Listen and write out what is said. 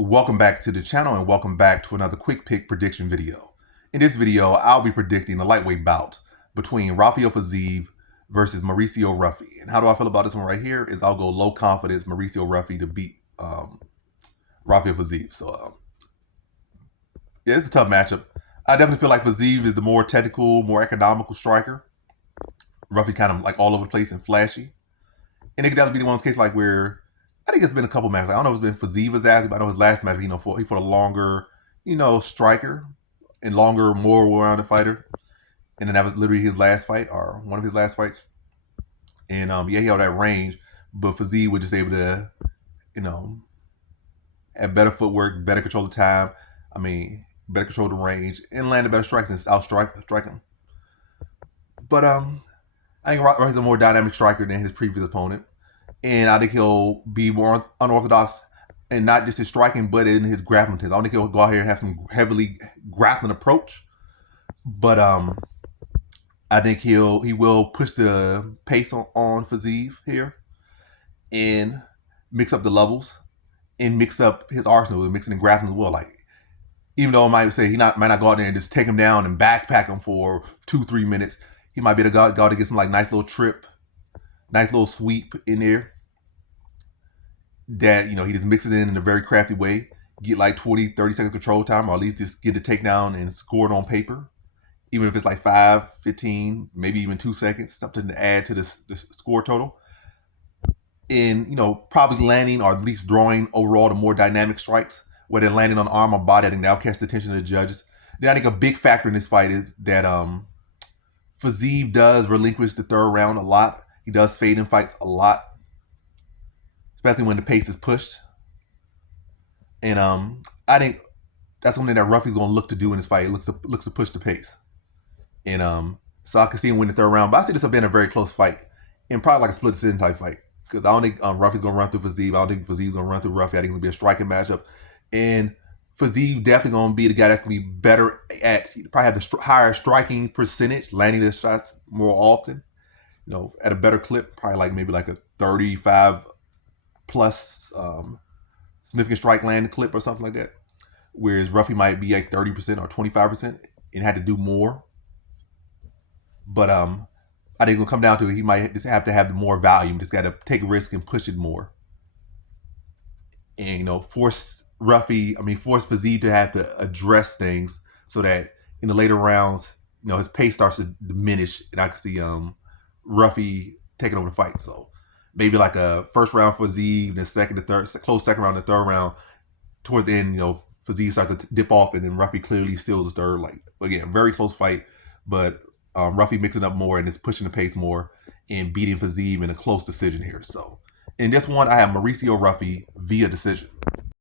Welcome back to the channel and welcome back to another quick pick prediction video. In this video, I'll be predicting the lightweight bout between Rafael Fizev versus Mauricio Ruffy. And how do I feel about this one right here is I'll go low confidence Mauricio Ruffy to beat Rafael Fizev. So yeah, it's a tough matchup. I definitely feel like Fizev is the more technical, more economical striker. Ruffy's kind of like all over the place and flashy. And it could definitely be one of those cases like where I think it's been a couple matches. I don't know if it's been Fizev's athlete, but I know his last match, he fought a longer, striker and longer, more well-rounded fighter. And then that was literally his last fight, or one of his last fights. And yeah, he held that range, but Fizev was just able to, have better footwork, better control the time. Better control the range and land a better strikes and outstrike him. But I think Ruffy's a more dynamic striker than his previous opponent. And I think he'll be more unorthodox, and not just his striking, but in his grappling tendencies. I don't think he'll go out here and have some heavily grappling approach. But I think he will push the pace on Fizev here, and mix up the levels, and mix up his arsenal, and mixing and grappling as well. Like, even though I might say might not go out there and just take him down and backpack him for 2-3 minutes, he might be the guy to get some like nice little trip. Nice little sweep in there that, he just mixes in a very crafty way. Get like 20, 30 seconds control time, or at least just get the takedown and score it on paper. Even if it's like 5, 15, maybe even 2 seconds, something to add to the score total. And, probably landing or at least drawing overall the more dynamic strikes, whether landing on arm or body. I think that'll catch the attention of the judges. Then I think a big factor in this fight is that Fizev does relinquish the third round a lot. He does fade in fights a lot, especially when the pace is pushed. And I think that's something that Ruffy's going to look to do in this fight. He looks to push the pace. And so I can see him win the third round. But I see this will be a very close fight, and probably like a split decision type fight. Because I don't think Ruffy's going to run through Fizev. I don't think Fizev's going to run through Ruffy. I think it's going to be a striking matchup. And Fizev definitely going to be the guy that's going to be better at, probably have the higher striking percentage, landing the shots more often. At a better clip, probably maybe a 35 plus significant strike land clip or something like that. Whereas Ruffy might be like 30% or 25% and had to do more. But I think it'll come down to it. He might just have to have the more volume. Just got to take a risk and push it more. And, force Fizev to have to address things so that in the later rounds, his pace starts to diminish. And I can see Ruffy taking over the fight. So maybe like a first round for Fizev, then second to third, close second round to third round. Towards the end, Fizev starts to dip off, and then Ruffy clearly steals the third. Again, very close fight, but Ruffy mixing up more and is pushing the pace more and beating Fizev in a close decision here. So in this one, I have Mauricio Ruffy via decision.